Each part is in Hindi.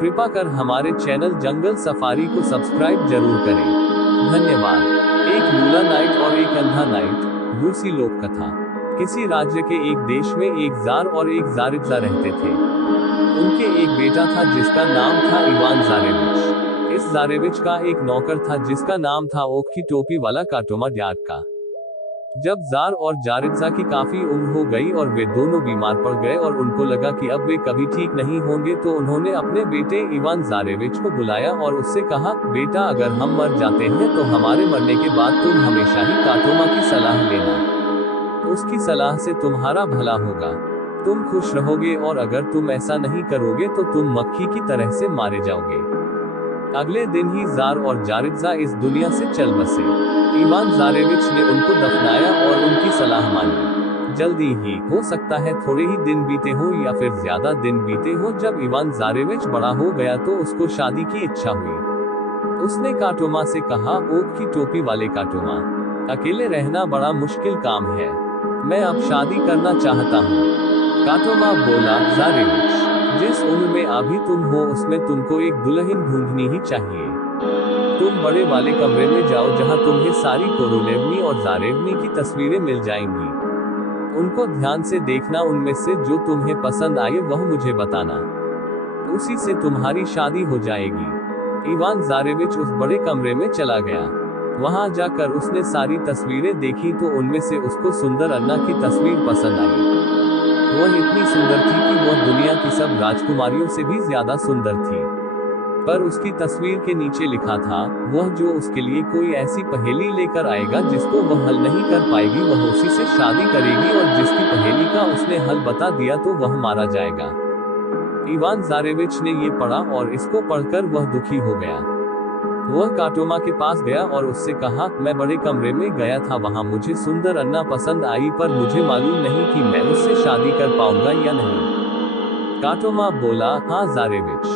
कृपा कर हमारे चैनल जंगल सफारी को सब्सक्राइब जरूर करें। धन्यवाद। एक लूला नाइट और एक अंधा नाइट। रूसी लोक कथा। किसी राज्य के एक देश में एक जार और एक जारित्जा रहते थे। उनके एक बेटा था जिसका नाम था इवान जारेविच। इस जारेविच का एक नौकर था जिसका नाम था ओक की टोपी वाला काटोमा ड्याटका। जब जार और जारित्जा की काफी उम्र हो गई और वे दोनों बीमार पड़ गए और उनको लगा कि अब वे कभी ठीक नहीं होंगे, तो उन्होंने अपने बेटे इवान जारेविच को बुलाया और उससे कहा, बेटा अगर हम मर जाते हैं तो हमारे मरने के बाद तुम हमेशा ही काटोमा की सलाह लेना। उसकी सलाह से तुम्हारा भला होगा, तुम खुश रहोगे, और अगर तुम ऐसा नहीं करोगे तो तुम मक्खी की तरह से मारे जाओगे। अगले दिन ही जार और जारित्जा इस दुनिया से चल बसे। इवान जारेविच ने उनको दफनाया और उनकी सलाह मानी। जल्दी ही, हो सकता है थोड़े ही दिन बीते हो या फिर ज्यादा दिन बीते हो, जब इवान जारेविच बड़ा हो गया तो उसको शादी की इच्छा हुई। उसने काटोमा से कहा, ओक की टोपी वाले काटोमा, अकेले रहना बड़ा मुश्किल काम है, मैं अब शादी करना चाहता हूँ। काटोमा बोला, जारेविच, जिस उम्र में अभी तुम हो उसमें तुमको एक दुल्हन ढूंढनी ही चाहिए। तुम बड़े वाले कमरे में जाओ जहां तुम्हें सारी कोरोलेवनी और जारेवनी की तस्वीरें मिल जाएंगी। उनको ध्यान से देखना, उनमें से जो तुम्हें पसंद आए वह मुझे बताना, उसी से तुम्हारी शादी हो जाएगी। इवान जारेविच उस बड़े कमरे में चला गया। वहां जाकर उसने सारी तस्वीरें देखी तो उनमें से उसको सुंदर अन्ना की तस्वीर पसंद आई। वह इतनी सुंदर थी कि वह दुनिया की सब राजकुमारियों से भी ज्यादा सुंदर थी। पर उसकी तस्वीर के नीचे लिखा था, वह जो उसके लिए कोई ऐसी पहेली लेकर आएगा जिसको वह हल नहीं कर पाएगी, वह उसी से शादी करेगी, और जिसकी पहेली का उसने हल बता दिया तो वह मारा जाएगा। इवान जारेविच ने ये पढ़ा और इसको पढ़कर वह दुखी हो गया। वह काटोमा के पास गया और उससे कहा, मैं बड़े कमरे में गया था, वहां मुझे सुंदर अन्ना पसंद आई, पर मुझे मालूम नहीं कि मैं उससे शादी कर पाऊंगा या नहीं। काटोमा बोला, हाँ जारेविच,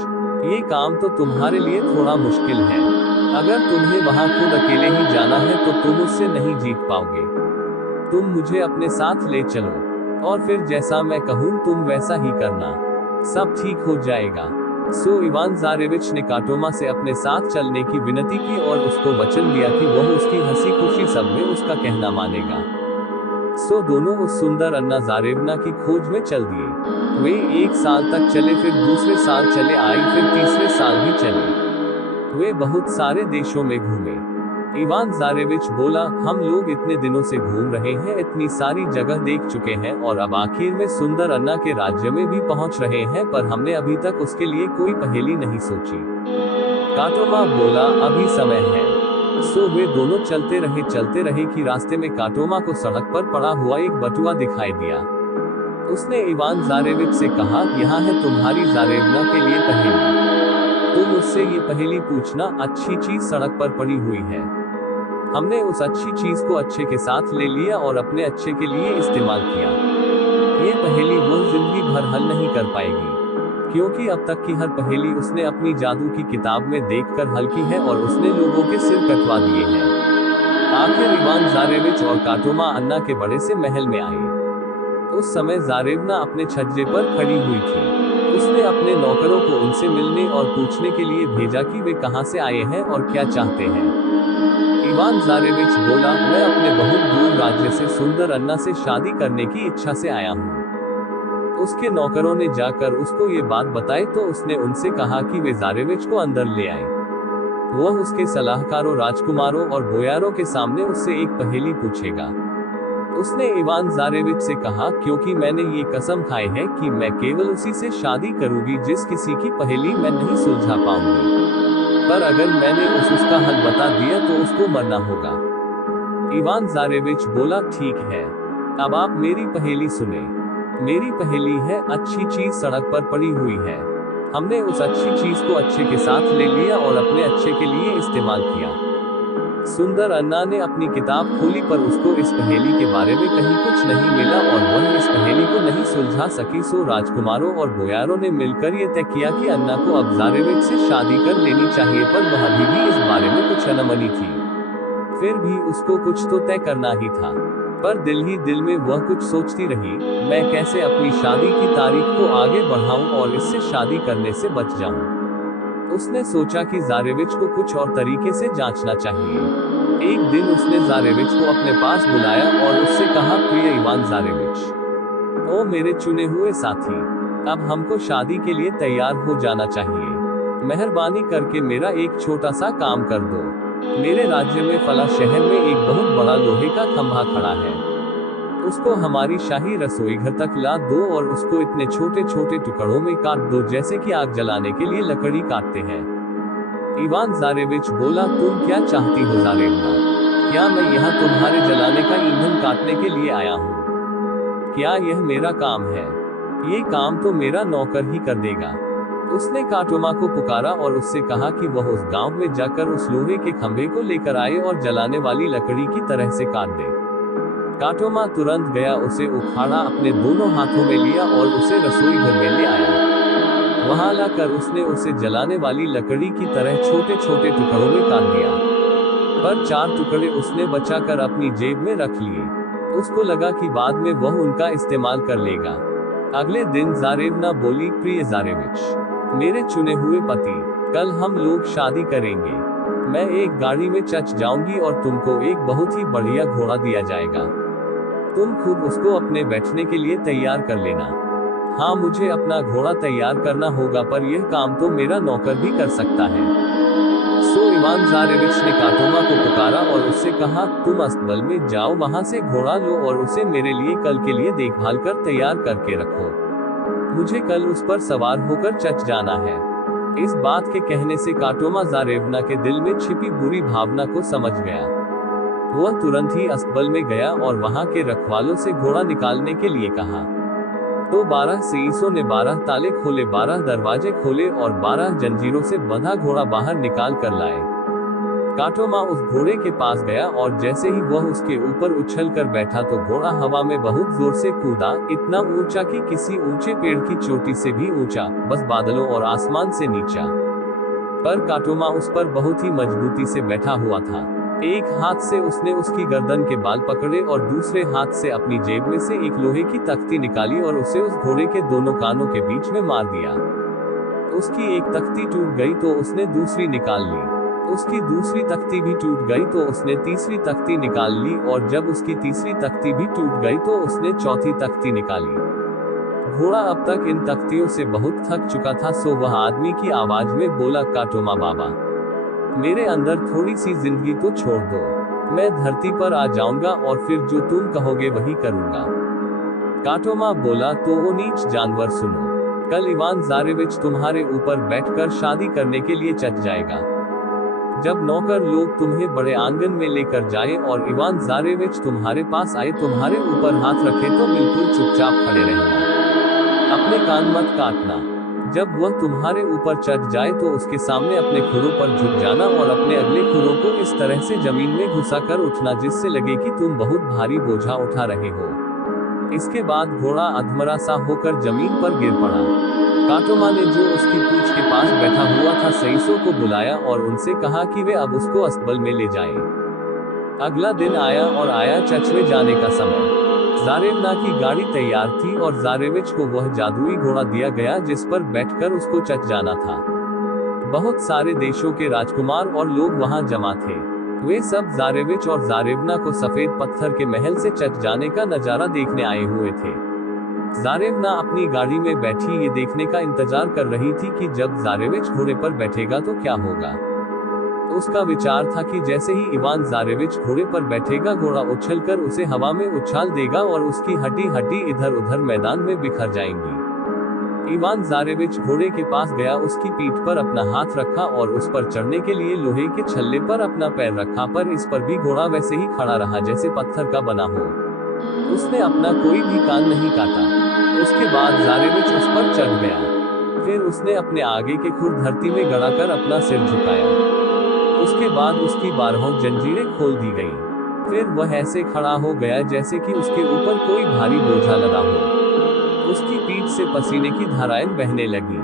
ये काम तो तुम्हारे लिए थोड़ा मुश्किल है। अगर तुम्हें वहां खुद अकेले ही जाना है तो तुम उससे नहीं जीत पाओगे। तुम मुझे अपने साथ ले चलो और फिर जैसा मैं कहूँ तुम वैसा ही करना, सब ठीक हो जाएगा। सो इवान जारेविच ने काटोमा से अपने साथ चलने की विनती की और उसको वचन दिया कि वह उसकी हंसी खुशी सब में उसका कहना मानेगा। सो दोनों उस सुंदर अन्ना जारेवना की खोज में चल दिए। वे 1 साल तक चले, फिर दूसरे साल चले आई, फिर तीसरे साल भी चले। वे बहुत सारे देशों में घूमे। इवान जारेविच बोला, हम लोग इतने दिनों से घूम रहे हैं, इतनी सारी जगह देख चुके हैं और अब आखिर में सुंदर अन्ना के राज्य में भी पहुंच रहे हैं, पर हमने अभी तक उसके लिए कोई पहेली नहीं सोची। काटोमा बोला, अभी समय है। सो वे दोनों चलते रहे कि रास्ते में काटोमा को सड़क पर पड़ा हुआ एक बटुआ दिखाई दिया। उसने इवान जारेविच से कहा, यहाँ है तुम्हारी जारेवना के लिए पहेली, तुम उससे ये पहेली पूछना। अच्छी चीज सड़क पर पड़ी हुई है, हमने उस अच्छी चीज को अच्छे के साथ ले लिया और अपने अच्छे के लिए इस्तेमाल किया। ये पहेली वो जिंदगी भर हल नहीं कर पाएगी, क्योंकि अब तक की हर पहेली उसने अपनी जादू की किताब में देखकर हल की है और उसने लोगों के सिर कटवा दिए हैं। आखिर इवान जारेविच और काटोमा अन्ना के बड़े से महल में आए। उस समय जारेवना अपने छज्जे पर खड़ी हुई थी। उसने अपने नौकरों को उनसे मिलने और पूछने के लिए भेजा कि वे कहां से आए हैं और क्या चाहते हैं। इवान जारेविच बोला, मैं अपने बहुत दूर राज्य से सुंदर अन्ना से शादी करने की इच्छा से आया हूँ। उसके नौकरों ने जाकर उसको ये बात बताई तो उसने उनसे कहा कि वे जारेविच को अंदर ले आए। वह उसके सलाहकारों, राजकुमारों और बोयारों के सामने उससे एक पहेली पूछेगा। उसने इवान जारेविच से कहा, क्योंकि मैंने ये कसम खाई है कि मैं केवल उसी से शादी करूंगी जिस किसी की पहेली मैं नहीं सुलझा पाऊंगी, पर अगर मैंने उसका हल बता दिया तो उसको मरना होगा। इवान जारेविच बोला, ठीक है, अब आप मेरी पहेली सुने। मेरी पहेली है, अच्छी चीज सड़क पर पड़ी हुई है, हमने उस अच्छी चीज को अच्छे के साथ ले लिया और अपने अच्छे के लिए इस्तेमाल किया। सुंदर अन्ना ने अपनी किताब खोली पर उसको इस पहेली के बारे में कहीं कुछ नहीं मिला और वह इस पहेली को नहीं सुलझा सकी। सो राजकुमारों और बोयारों ने मिलकर ये तय किया कि अन्ना को अब जारेविच से शादी कर लेनी चाहिए, पर वह अभी भी इस बारे में कुछ अनमनी थी। फिर भी उसको कुछ तो तय करना ही था, पर दिल ही दिल में वह कुछ सोचती रही, मैं कैसे अपनी शादी की तारीख को आगे बढ़ाऊं और इससे शादी करने से बच जाऊं। उसने सोचा कि जारेविच को कुछ और तरीके से जांचना चाहिए। एक दिन उसने जारेविच को अपने पास बुलाया और उससे कहा, प्रिय इवान जारेविच, ओ मेरे चुने हुए साथी, अब हमको शादी के लिए तैयार हो जाना चाहिए। मेहरबानी करके मेरा एक छोटा सा काम कर दो। मेरे राज्य में फला शहर में एक बहुत बड़ा लोहे का खंभा खड़ा है, उसको हमारी शाही रसोई घर तक ला दो और उसको इतने छोटे छोटे टुकड़ों में काट दो जैसे कि आग जलाने के लिए लकड़ी काटते हैं। इवान जारेविच बोला, तुम क्या चाहती हो जारेवना? क्या मैं यहाँ तुम्हारे जलाने का ईंधन काटने के लिए आया हूँ? क्या यह मेरा काम है? ये काम तो मेरा नौकर ही कर देगा। उसने काटोमा को पुकारा और उससे कहा कि वह उस गांव में जाकर उस लोहे के खंभे को लेकर आए और जलाने वाली लकड़ी की तरह से काट दे। काटोमा तुरंत गया, उसे उखाड़ा, अपने दोनों हाथों में लिया और उसे रसोई घर में ले आया। वहां लाकर उसने उसे जलाने वाली लकड़ी की तरह छोटे छोटे टुकड़ों में काट दिया, पर 4 टुकड़े उसने बचाकर अपनी जेब में रख लिए। उसको लगा कि बाद में वह उनका इस्तेमाल कर लेगा। अगले दिन जारेवना बोली, प्रिय जारेविच, मेरे चुने हुए पति, कल हम लोग शादी करेंगे। मैं एक गाड़ी में चच जाऊंगी और तुमको एक बहुत ही बढ़िया घोड़ा दिया जाएगा। तुम खुद उसको अपने बैठने के लिए तैयार कर लेना। हाँ, मुझे अपना घोड़ा तैयार करना होगा, पर यह काम तो मेरा नौकर भी कर सकता है। सो इवान जारेविच ने काटोमा को पुकारा और उससे कहा, तुम अस्तबल में जाओ, वहां से घोड़ा लो और उसे मेरे लिए कल के लिए देखभाल कर तैयार करके रखो। मुझे कल उस पर सवार होकर चच जाना है। इस बात के कहने से काटोमा जारेवना के दिल में छिपी बुरी भावना को समझ गया। वह तुरंत ही अस्तबल में गया और वहां के रखवालों से घोड़ा निकालने के लिए कहा। तो 12 सेईसों ने 12 ताले खोले, 12 दरवाजे खोले और 12 जंजीरों से बंधा घोड़ा बाहर निकाल कर लाए। काटोमा उस घोड़े के पास गया और जैसे ही वह उसके ऊपर उछल कर बैठा तो घोड़ा हवा में बहुत जोर से कूदा, इतना ऊंचा कि किसी ऊंचे पेड़ की चोटी से भी ऊंचा, बस बादलों और आसमान से नीचा। पर काटोमा उस पर बहुत ही मजबूती से बैठा हुआ था। एक हाथ से उसने उसकी गर्दन के बाल पकड़े और दूसरे हाथ से अपनी जेब में से एक लोहे की तख्ती निकाली और उसे उस घोड़े के दोनों कानों के बीच में मार दिया। उसकी एक तख्ती टूट गई तो उसने दूसरी निकाल ली, उसकी दूसरी तख्ती भी टूट गई तो उसने तीसरी तख्ती निकाल ली, और जब उसकी तीसरी तख्ती भी टूट गई तो उसने चौथी तख्ती निकाली। घोड़ा अब तक इन तख्तियों से बहुत थक चुका था, सो वह आदमी की आवाज में बोला, काटोमा बाबा, मेरे अंदर थोड़ी सी जिंदगी तो छोड़ दो। मैं धरती पर आ जाऊंगा और फिर जो तुम कहोगे वही करूंगा। काटोमा बोला, तो वो नीच जानवर सुनो, कल इवान जारेविच तुम्हारे ऊपर बैठकर शादी करने के लिए चच जाएगा। जब नौकर लोग तुम्हें बड़े आंगन में लेकर जाए और इवान जारेविच तुम्हारे पास आए, तुम्हारे ऊपर हाथ रखे तो बिल्कुल चुपचाप खड़े रहना, अपने कान मत काटना। जब वह तुम्हारे ऊपर चढ़ जाए तो उसके सामने अपने खुरों पर झुक जाना और अपने अगले खुरों को इस तरह से जमीन में घुसाकर उठना जिससे लगे कि तुम बहुत भारी बोझा उठा रहे हो। इसके बाद घोड़ा अधमरा सा होकर जमीन पर गिर पड़ा। काटोमा ने जो उसकी पूंछ के पास बैठा हुआ था सेईसों को बुलाया और उनसे कहा कि वे अब उसको अस्तबल में ले जाएं। अगला दिन आया और आया चच में जाने का समय। जारेवना की गाड़ी तैयार थी और जारेविच को वह जादुई घोड़ा दिया गया जिस पर बैठकर उसको चच जाना था। बहुत सारे देशों के राजकुमार और लोग वहां जमा थे। वे सब जारेविच और जारेवना को सफेद पत्थर के महल से चच जाने का नजारा देखने आए हुए थे। जारेवना अपनी गाड़ी में बैठी ये देखने का इंतजार कर रही थी कि जब जारेविच घोड़े पर बैठेगा तो क्या होगा। उसका विचार था कि जैसे ही इवान जारेविच घोड़े पर बैठेगा, घोड़ा उछलकर उसे हवा में उछाल देगा और उसकी हड्डी हड्डी इधर उधर मैदान में बिखर जाएंगी। इवान जारेविच घोड़े के पास गया, उसकी पीठ पर अपना हाथ रखा और उस पर चढ़ने के लिए लोहे के छल्ले पर अपना पैर रखा, पर इस पर भी घोड़ा वैसे ही खड़ा रहा जैसे पत्थर का बना हो। उसने अपना कोई भी कान नहीं काटा। उसके बाद जारेविच उस पर चढ़ गया। फिर उसने अपने आगे के खुर धरती में गड़ाकर अपना सिर झुकाया। उसके बाद उसकी 12 जंजीरें खोल दी गईं। फिर वह ऐसे खड़ा हो गया जैसे कि उसके ऊपर कोई भारी बोझा लगा हो। उसकी पीठ से पसीने की धाराएं बहने लगी।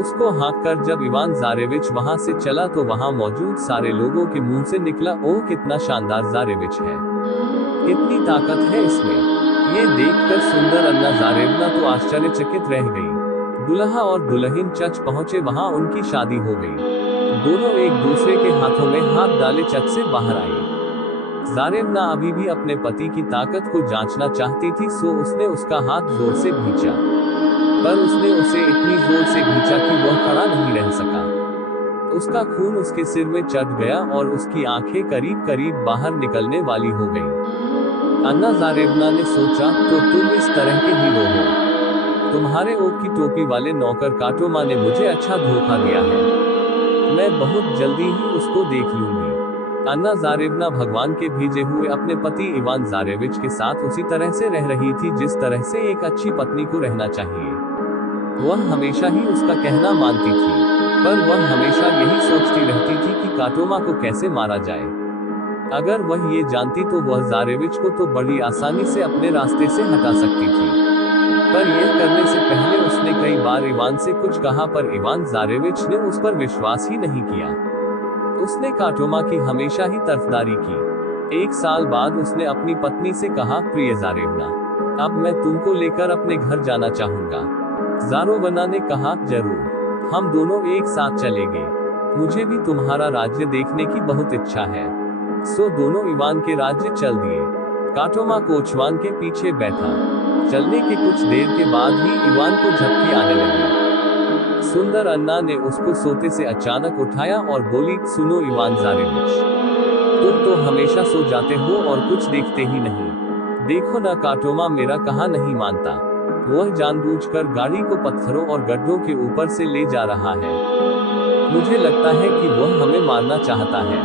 उसको हाँककर जब इवान जारेविच वहां से चला तो वहां मौजूद सारे लोगों के मुंह से निकला, ओह कितना शानदार जारेविच है, कितनी ताकत है इसमें। ये देखकर सुंदर अन्ना जारेवना तो आश्चर्यचकित रह गई। दुल्हा और दुल्हन चर्च पहुंचे, वहां उनकी शादी हो गई। दोनों एक दूसरे के हाथों में हाथ डाले चर्च से बाहर आए। जारेवना अभी भी अपने पति की ताकत को जांचना चाहती थी, सो उसने उसका हाथ जोर से खींचा, पर उसने उसे इतनी जोर से खींचा कि वह खड़ा नहीं रह सका। उसका खून उसके सिर में चढ़ गया और उसकी आंखें करीब करीब बाहर निकलने वाली हो गईं। अन्ना जारेवना ने सोचा, तो तुम इस तरह के हीरो हो। तुम्हारे ओक की टोपी वाले नौकर काटोमा ने मुझे अच्छा धोखा दिया है। मैं बहुत जल्दी ही उसको देख लूंगी। अन्ना जारेवना भगवान के भेजे हुए अपने पति इवान जारेविच के साथ उसी तरह से रह रही थी जिस तरह से एक अच्छी पत्नी को रहना चाहिए। वह हमेशा ही उसका कहना मानती थी, पर वह हमेशा यही सोचती रहती थी कि काटोमा को कैसे मारा जाए। अगर वह ये जानती तो वह जारेविच को तो बड़ी आसानी से अपने रास्ते से हटा सकती थी, पर यह करने से पहले उसने कई बार इवान से कुछ कहा, पर इवान जारेविच ने उस पर विश्वास ही नहीं किया। उसने काटोमा की हमेशा ही तरफदारी की। 1 साल बाद उसने अपनी पत्नी से कहा, प्रिय जारेवना, अब मैं तुमको लेकर अपने घर जाना चाहूंगा। जारेवना ने कहा, जरूर, हम दोनों एक साथ चलेंगे। मुझे भी तुम्हारा राज्य देखने की बहुत इच्छा है। सो दोनों इवान के राज्य चल दिए। काटोमा कोचवान के पीछे बैठा। चलने के कुछ देर के बाद ही इवान को झपकी आने लगी। सुंदर अन्ना ने उसको सोते से अचानक उठाया और बोली, सुनो इवान जारेविच, तुम तो हमेशा सो जाते हो और कुछ देखते ही नहीं। देखो ना, काटोमा मेरा कहा नहीं मानता। वह जानबूझकर गाड़ी को पत्थरों और गड्ढों के ऊपर से ले जा रहा है। मुझे लगता है कि वह हमें मारना चाहता है।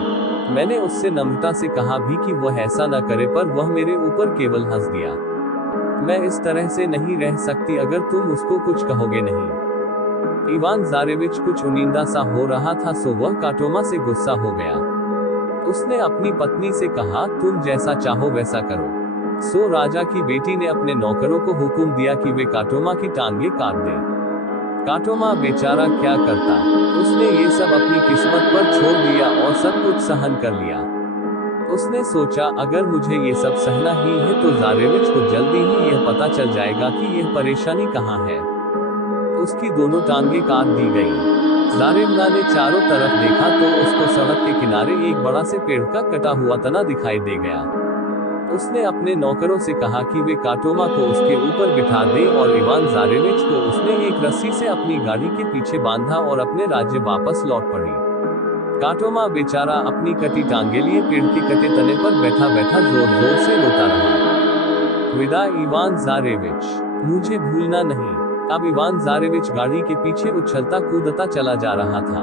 मैंने उससे नम्रता से कहा भी कि वह ऐसा न करे, पर वह मेरे ऊपर केवल हंस दिया। मैं इस तरह से नहीं रह सकती अगर तुम उसको कुछ कहोगे नहीं। इवान जारेविच कुछ उनींदा सा हो रहा था, सो वह काटोमा से गुस्सा हो गया। उसने अपनी पत्नी से कहा, तुम जैसा चाहो वैसा करो। सो राजा की बेटी ने अपने नौकरों को हुक्म दिया कि वे काटोमा की टांगे काट दें। काटोमा बेचारा क्या करता, उसने ये सब अपनी किस्मत पर छोड़ दिया और सब कुछ सहन कर लिया। उसने सोचा, अगर मुझे ये सब सहना ही है तो जारेविच को जल्दी ही यह पता चल जाएगा कि यह परेशानी कहाँ है। उसकी दोनों टांगे काट दी गई। जारेवना ने चारों तरफ देखा तो उसको सड़क के किनारे एक बड़ा से पेड़ का कटा हुआ तना दिखाई दे गया। उसने अपने नौकरों से कहा कि वे काटोमा को उसके ऊपर बिठा दे और इवान जारेविच को उसने एक रस्सी से अपनी गाड़ी के पीछे बांधा और अपने राज्य वापस लौट पड़ी। काटोमा बेचारा अपनी कटी टांगे लिए पेड़ के कटे तने पर बैठा बैठा जोर जोर से रोता रहा। विदा इवान जारेविच, मुझे भूलना नहीं। अब इवान जारेविच गाड़ी के पीछे उछलता कूदता चला जा रहा था।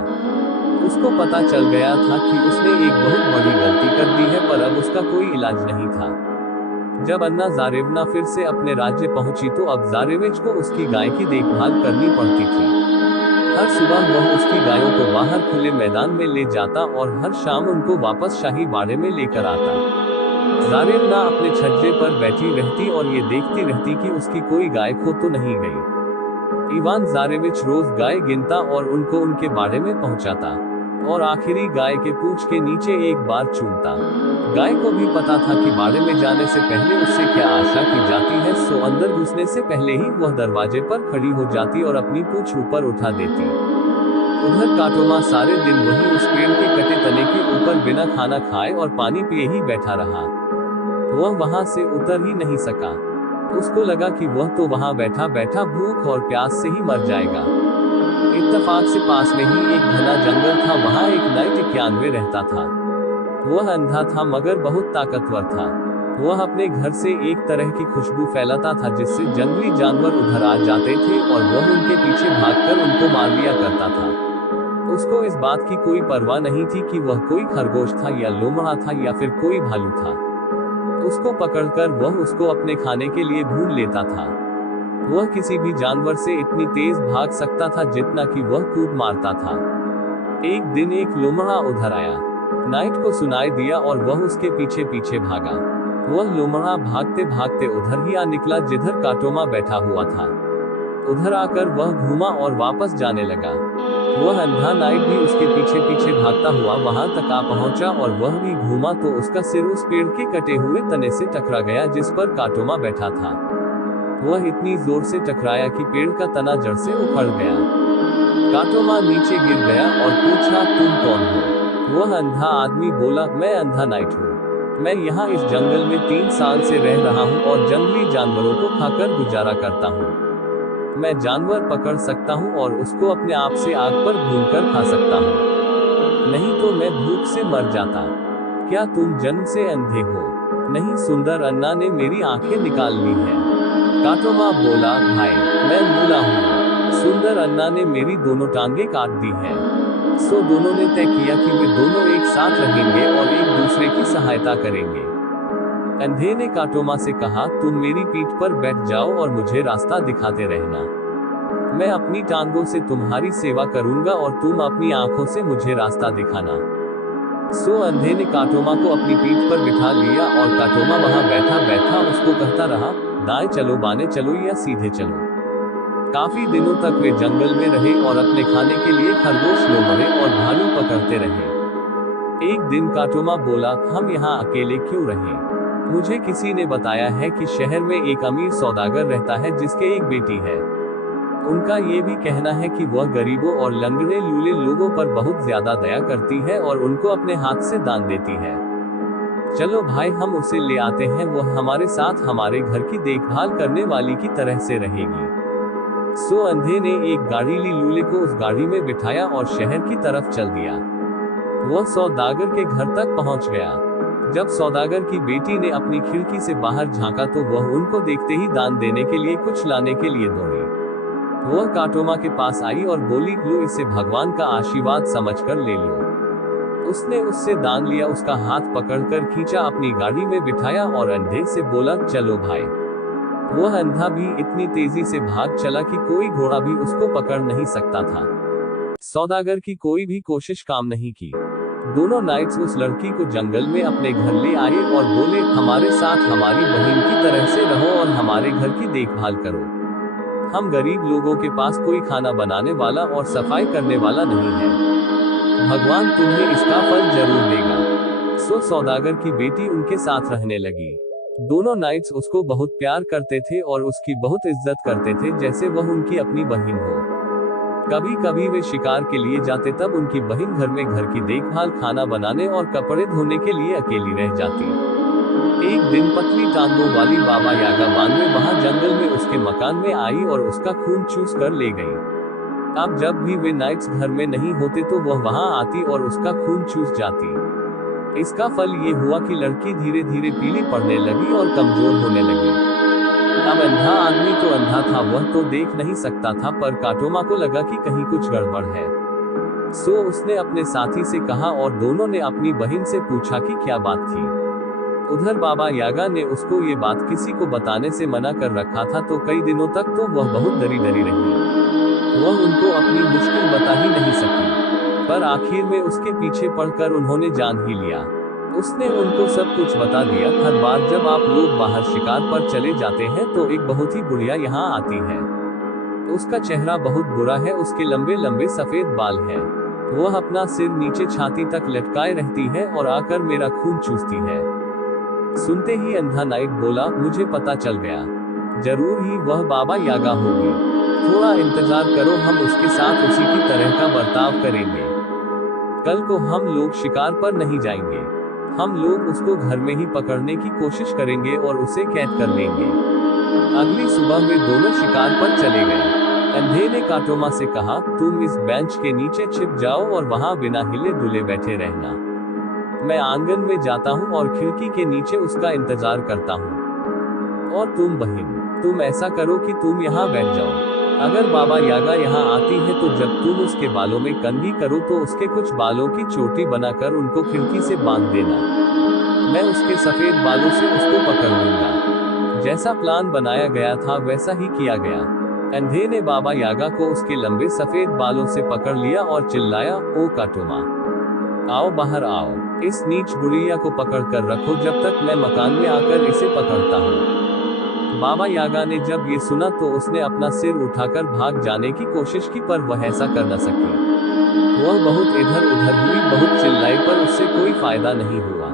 उसको पता चल गया था कि उसने एक बहुत बड़ी गलती कर दी है, पर अब उसका कोई इलाज नहीं था। जब अन्ना जारेवना फिर से अपने राज्य पहुंची तो अब जारेविच को उसकी गाय की देखभाल करनी पड़ती थी। हर सुबह वह उसकी गायों को बाहर खुले मैदान में ले जाता और हर शाम उनको वापस शाही बाड़े में लेकर आता। जारेवना अपने छज्जे पर बैठी रहती और ये देखती रहती कि उसकी कोई गाय खो तो नहीं गई। इवान जारेविच रोज गाय गिनता और उनको उनके बाड़े में पहुंचाता और आखिरी गाय के पूंछ के नीचे एक बार चूमता। गाय को भी पता था कि बाड़े में जाने से पहले उससे क्या आशा की जाती है, सो अंदर घुसने से पहले ही वह दरवाजे पर खड़ी हो जाती और अपनी पूंछ ऊपर उठा देती। उधर काटोमा सारे दिन वही उस पेड़ के कटे तने के ऊपर बिना खाना खाए और पानी पिए ही बैठा रहा। वह वहां से उतर ही नहीं सका। उसको लगा कि वह तो वहां बैठा बैठा भूख और प्यास से ही मर जाएगा। इत्तेफाक से पास में ही एक घना जंगल था, वहां एक नाइट 91 रहता था। वह अंधा था मगर बहुत ताकतवर था। वह अपने घर से एक तरह की खुशबू फैलाता था जिससे जंगली जानवर उधर आ जाते थे और वह उनके पीछे भागकर उनको मार लिया करता था। उसको इस बात की कोई परवाह नहीं थी कि वह कोई खरगोश था या लोमड़ा था या फिर कोई भालू था। उसको पकड़कर वह उसको अपने खाने के लिए भून लेता था। वह किसी भी जानवर से इतनी तेज भाग सकता था जितना कि वह कूद मारता था। एक दिन एक लोमड़ा उधर आया। नाइट को सुनाई दिया और वह उसके पीछे पीछे भागा। वह लोमड़ा भागते भागते उधर ही आ निकला जिधर काटोमा बैठा हुआ था। उधर आकर वह घूमा और वापस जाने लगा। वह अंधा नाइट भी उसके पीछे पीछे भागता हुआ वहां तक आ पहुंचा और वह भी घूमा तो उसका सिर उस पेड़ के कटे हुए तने से टकरा गया जिस पर काटोमा बैठा था। वह इतनी जोर से टकराया कि पेड़ का तना जड़ से उखड़ गया। काटोमा नीचे गिर गया और पूछा, तुम कौन हो? वह अंधा आदमी बोला, मैं अंधा नाइट हूँ। मैं यहाँ इस जंगल में 3 साल से रह रहा हूँ और जंगली जानवरों को खाकर गुजारा करता हूँ। मैं जानवर पकड़ सकता हूँ और उसको अपने आप से आग पर भूनकर खा सकता हूँ, नहीं तो मैं भूख से मर जाता। क्या तुम जन्म से अंधे हो? नहीं, सुंदर अन्ना ने मेरी आंखें निकाल ली हैं। काटोमा बोला, भाई, मैं मूला हूँ। सुंदर अन्ना ने मेरी दोनों टांगें काट दी हैं। सो दोनों ने तय किया कि वे दोनों एक साथ रहेंगे और एक दूसरे की सहायता करेंगे। अंधे ने काटोमा से कहा, तुम मेरी पीठ पर बैठ जाओ और मुझे रास्ता दिखाते रहना। मैं अपनी टांगों से तुम्हारी सेवा करूंगा और तुम अपनी आंखों से मुझे रास्ता दिखाना। सो अंधे ने काटोमा को अपनी पीठ पर बिठा लिया और काटोमा वहां बैठा बैठा उसको कहता रहा, दाएं चलो, बाएं चलो या सीधे चलो। काफी दिनों तक वे जंगल में रहे और अपने खाने के लिए खरगोश, लोमड़े और भालू पकड़ते रहे। एक दिन काटोमा बोला, हम यहाँ अकेले क्यों रहें? मुझे किसी ने बताया है कि शहर में एक अमीर सौदागर रहता है जिसके एक बेटी है। उनका ये भी कहना है कि वह गरीबों और लंगड़े लूले लोगों पर बहुत ज्यादा दया करती है और उनको अपने हाथ से दान देती है। चलो भाई, हम उसे ले आते हैं। वह हमारे साथ हमारे घर की देखभाल करने वाली की तरह से रहेगी। सो अंधे ने एक गाड़ी ली, लूले को उस गाड़ी में बिठाया और शहर की तरफ चल दिया। वह सौदागर के घर तक पहुंच गया। जब सौदागर की बेटी ने अपनी खिड़की से बाहर झांका तो वह उनको देखते ही दान देने के लिए कुछ लाने के लिए दौड़ी। वह काटोमा के पास आई और बोली, लो, इसे भगवान का आशीर्वाद समझकर ले लो। उसने उससे दान लिया, उसका हाथ पकड़कर खींचा, अपनी गाड़ी में बिठाया और अंधे से बोला, चलो भाई। वह अंधा भी इतनी तेजी से भाग चला कि कोई घोड़ा भी उसको पकड़ नहीं सकता था। सौदागर की कोई भी कोशिश काम नहीं की। दोनों नाइट्स उस लड़की को जंगल में अपने घर ले आए और बोले, हमारे साथ हमारी बहन की तरह से रहो और हमारे घर की देखभाल करो। हम गरीब लोगों के पास कोई खाना बनाने वाला और सफाई करने वाला नहीं है। भगवान तुम्हें इसका फल जरूर देगा। सो सौदागर की बेटी उनके साथ रहने लगी। दोनों नाइट्स उसको बहुत प्यार करते थे और उसकी बहुत इज्जत करते थे, जैसे वह उनकी अपनी बहन हो। कभी कभी वे शिकार के लिए जाते तब उनकी बहन घर में घर की देखभाल, खाना बनाने और कपड़े धोने के लिए अकेली रह जाती। एक दिन पतली टांगों वाली बाबा यागा बानवे वहां जंगल में उसके मकान में आई और उसका खून चूस कर ले गई। अब जब भी वे नाइट्स घर में नहीं होते तो वह वहां आती और उसका खून चूस जाती। इसका फल ये हुआ कि लड़की धीरे धीरे पीली पड़ने लगी और कमजोर होने लगी। अब अंधा आदमी तो अंधा था, वह तो देख नहीं सकता था, पर काटोमा को लगा कि कहीं कुछ गड़बड़ है। सो उसने अपने साथी से कहा और दोनों ने अपनी बहन से पूछा कि क्या बात थी। उधर बाबा यागा ने उसको ये बात किसी को बताने से मना कर रखा था, तो कई दिनों तक तो वह बहुत डरी डरी रही। वह उनको अपनी मुश्किल बता ही नहीं सकी, पर आखिर में उसके पीछे पड़कर उन्होंने जान ही लिया। उसने उनको सब कुछ बता दिया। हर बार जब आप लोग बाहर शिकार पर चले जाते हैं तो एक बहुत ही बुढ़िया यहाँ आती है। उसका चेहरा बहुत बुरा है, उसके लंबे लंबे सफेद बाल हैं। वह अपना सिर नीचे छाती तक लटकाए रहती है और आकर मेरा खून चूसती है। सुनते ही अंधा नाइट बोला, मुझे पता चल गया, जरूर ही वह बाबा यागा होगी। थोड़ा इंतजार करो, हम उसके साथ उसी की तरह का बर्ताव करेंगे। कल को हम लोग शिकार पर नहीं जाएंगे, हम लोग उसको घर में ही पकड़ने की कोशिश करेंगे और उसे कैद कर लेंगे। अगली सुबह वे दोनों शिकार पर चले गए। अंधे ने काटोमा से कहा, तुम इस बेंच के नीचे छिप जाओ और वहां बिना हिले डुले बैठे रहना। मैं आंगन में जाता हूँ और खिड़की के नीचे उसका इंतजार करता हूँ। और तुम बहन, तुम ऐसा करो कि तुम यहाँ बैठ जाओ। अगर बाबा यागा यहाँ आती है तो जब तुम उसके बालों में कंघी करो तो उसके कुछ बालों की चोटी बनाकर उनको खिड़की से बांध देना। मैं उसके सफेद बालों से उसको पकड़ लूंगा। जैसा प्लान बनाया गया था वैसा ही किया गया। अंधे ने बाबा यागा को उसके लंबे सफेद बालों से पकड़ लिया और चिल्लाया, ओ काटोमा, आओ बाहर आओ। इस नीच बुढ़िया को पकड़ कर रखो जब तक मैं मकान में आकर इसे पकड़ता हूँ। बाबा यागा ने जब ये सुना तो उसने अपना सिर उठाकर भाग जाने की कोशिश की, पर वह ऐसा कर न सकी। वह बहुत इधर उधर हुई, बहुत चिल्लाई, पर उससे कोई फायदा नहीं हुआ।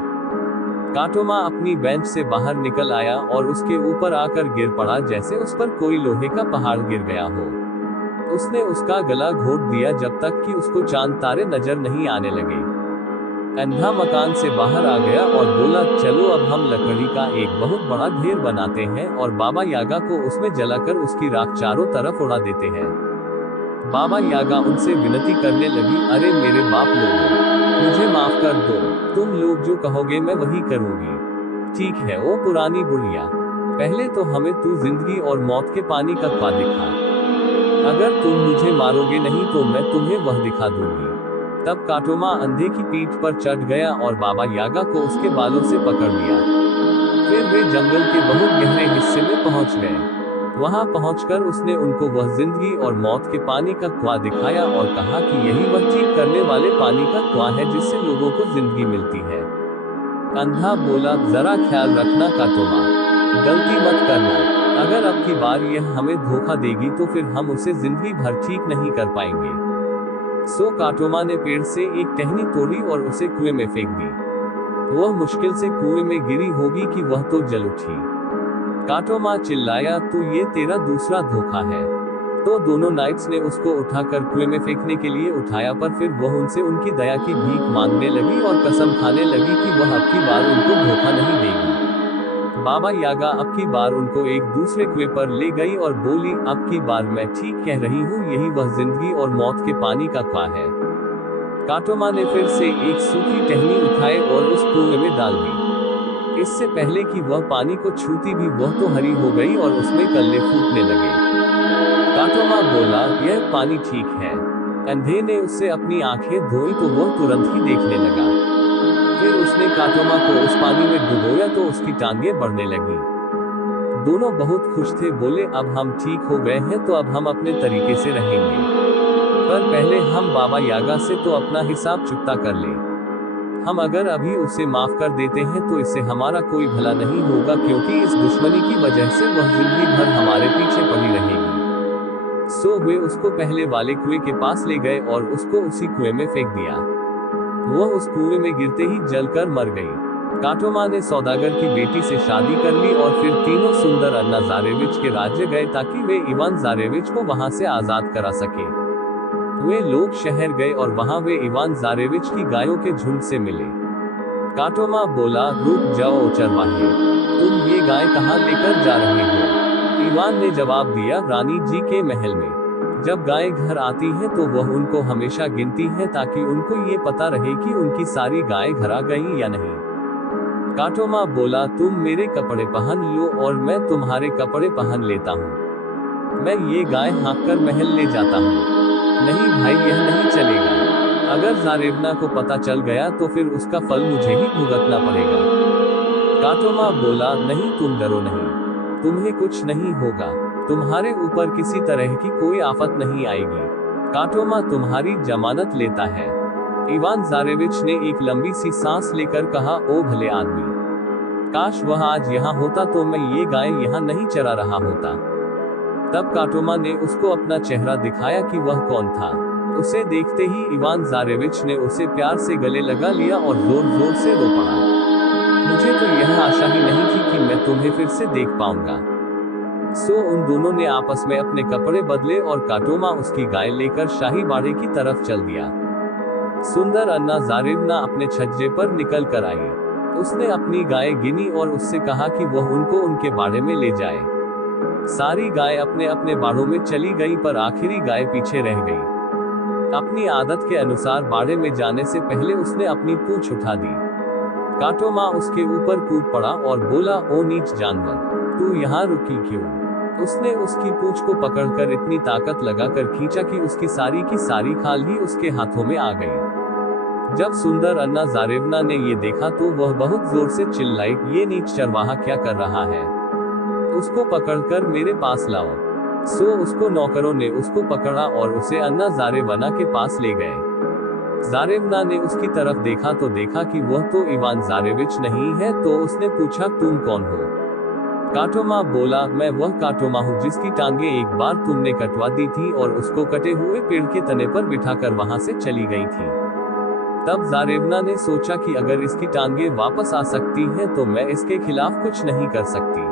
काटोमा अपनी बेंच से बाहर निकल आया और उसके ऊपर आकर गिर पड़ा जैसे उस पर कोई लोहे का पहाड़ गिर गया हो। उसने उसका गला घोट दिया जब तक कि उसको चांद तारे नजर नहीं आने लगे। अंधा मकान से बाहर आ गया और बोला, चलो अब हम लकड़ी का एक बहुत बड़ा ढेर बनाते हैं और बाबा यागा को उसमें जलाकर उसकी राख चारों तरफ उड़ा देते हैं। बाबा यागा उनसे विनती करने लगी, अरे मेरे बाप लोगों, मुझे माफ कर दो, तुम लोग जो कहोगे मैं वही करूंगी। ठीक है ओ पुरानी बुढ़िया, पहले तो हमें तू जिंदगी और मौत के पानी का कुआं दिखा। अगर तुम मुझे मारोगे नहीं तो मैं तुम्हें वह दिखा दूंगी। तब काटोमा अंधे की पीठ पर चढ़ गया और बाबा यागा को उसके बालों से पकड़ लिया। फिर वे जंगल के बहुत गहरे हिस्से में पहुंच गए। वहां पहुंचकर उसने उनको वह जिंदगी और मौत के पानी का कुआं दिखाया और कहा कि यही वह ठीक करने वाले पानी का कुआं है जिससे लोगों को जिंदगी मिलती है। अंधा बोला, जरा ख्याल रखना काटोमा, गलती मत करना। अगर अब की बार यह हमें धोखा देगी तो फिर हम उसे जिंदगी भर ठीक नहीं कर पाएंगे। सो काटोमा ने पेड़ से एक टहनी तोड़ी और उसे कुएं में फेंक दी। वह मुश्किल से कुएं में गिरी होगी कि वह तो जल उठी। काटोमा चिल्लाया, तो ये तेरा दूसरा धोखा है। तो दोनों नाइट्स ने उसको उठाकर कुएं में फेंकने के लिए उठाया, पर फिर वह उनसे उनकी दया की भीख मांगने लगी और कसम खाने लगी कि वह अब की बार उनको धोखा नहीं देगी। बाबा यागा अब की बार उनको एक दूसरे कुएं पर ले गई और बोली, अब की बार मैं ठीक कह रही हूँ, यही वह जिंदगी और मौत के पानी का कुआं है। काटोमा ने फिर से एक सूखी टहनी उठाई और उस कुएं में डाल दी। इससे पहले कि वह पानी को छूती भी वह तो हरी हो गई और उसमें कल्ले फूटने लगे। काटोमा बोला, यह पानी ठीक है। अंधे ने उससे अपनी आंखें धोई तो वह तुरंत ही देखने लगा। फिर उसने काटोमा को उस पानी में डुबोया तो उसकी टांगें बढ़ने लगी। दोनों बहुत खुश थे, बोले, अब हम ठीक हो गए हैं तो अब हम अपने तरीके से रहेंगे, पर पहले हम बाबा यागा से तो अपना हिसाब चुकता कर लें। हम अगर अभी उसे माफ कर देते हैं तो इससे हमारा कोई भला नहीं होगा, क्योंकि इस दुश्मनी की वजह से वह जिंदगी भर हमारे पीछे पड़ी रहेगी। सो वे उसको पहले वाले कुएं के पास ले गए और उसको उसी कुएं में फेंक दिया। वह उस कुएं में गिरते ही जलकर मर गई। काटोमा ने सौदागर की बेटी से शादी कर ली और फिर तीनों सुंदर अन्ना जारेविच के राज्य गए ताकि वे इवान जारेविच को वहां से आजाद करा सके। वे लोग शहर गए और वहां वे इवान जारेविच की गायों के झुंड से मिले। काटोमा बोला, रुक जाओ चरवाहे, तुम ये गाय कहाँ लेकर जा रहे हो? इवान ने जवाब दिया, रानी जी के महल में। जब गाय घर आती हैं तो वह उनको हमेशा गिनती हैं ताकि उनको ये पता रहे कि उनकी सारी गायें घर आ गई या नहीं। काटोमा बोला, तुम मेरे कपड़े पहन लो और मैं तुम्हारे कपड़े पहन लेता हूँ। मैं ये गाय हाँक कर महल ले जाता हूँ। नहीं भाई, यह नहीं चलेगा। अगर जारेवना को पता चल गया तो फिर उसका फल मुझे ही भुगतना पड़ेगा। काटोमा बोला, नहीं तुम डरो नहीं, तुम्हें कुछ नहीं होगा, तुम्हारे ऊपर किसी तरह की कोई आफत नहीं आएगी। काटोमा तुम्हारी जमानत लेता है। इवान जारेविच ने एक लंबी सी सांस लेकर कहा, ओ भले आदमी, काश वह आज यहाँ होता तो मैं ये गाय यहाँ नहीं चरा रहा होता। तब काटोमा ने उसको अपना चेहरा दिखाया कि वह कौन था। उसे देखते ही इवान जारेविच ने उसे प्यार से गले लगा लिया और जोर जोर से रो पड़ा। मुझे तो यह आशा ही नहीं थी कि मैं तुम्हें फिर से देख पाऊंगा। सो उन दोनों ने आपस में अपने कपड़े बदले और काटोमा उसकी गाय लेकर शाही बाड़े की तरफ चल दिया। सुंदर अन्ना जारेवना अपने छज्जे पर निकल कर आई। उसने अपनी गाय गिनी और उससे कहा कि वह उनको उनके बाड़े में ले जाए। सारी गाय अपने अपने बाड़ों में चली गई, पर आखिरी गाय पीछे रह गई। अपनी आदत के अनुसार बाड़े में जाने से पहले उसने अपनी पूंछ उठा दी। काटोमा उसके ऊपर कूद पड़ा और बोला, ओ नीच जानवर, तू यहाँ रुकी क्यों? उसने उसकी पूंछ को पकड़कर इतनी ताकत लगाकर खींचा कि उसकी सारी की सारी खाल ही उसके हाथों में आ गई। जब सुंदर अन्ना जारेवना ने ये देखा तो वह बहुत जोर से चिल्लाई, ये नीच चरवाहा क्या कर रहा है? उसको पकड़कर मेरे पास लाओ। सो उसको नौकरों ने उसको पकड़ा और उसे अन्ना जारेवना के पास ले गए। जारेवना ने उसकी तरफ देखा तो देखा कि वह तो इवान जारेविच नहीं है, तो उसने पूछा, तुम कौन हो? काटोमा बोला, मैं वह काटोमा हूँ जिसकी टांगे एक बार तुमने कटवा दी थी और उसको कटे हुए पेड़ के तने पर बिठाकर वहां से चली गई थी। तब जारेवना ने सोचा कि अगर इसकी टांगे वापस आ सकती हैं तो मैं इसके खिलाफ कुछ नहीं कर सकती।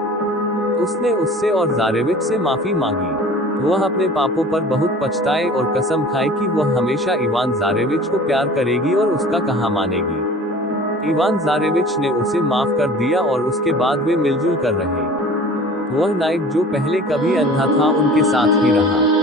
उसने उससे और जारेविच से माफी मांगी। वह अपने पापों पर बहुत पछताए और कसम खाए कि वह हमेशा इवान जारेविच को प्यार करेगी और उसका कहा मानेगी। इवान जारेविच ने उसे माफ कर दिया और उसके बाद वे मिलजुल कर रहे। वह नाइट जो पहले कभी अंधा था उनके साथ ही रहा।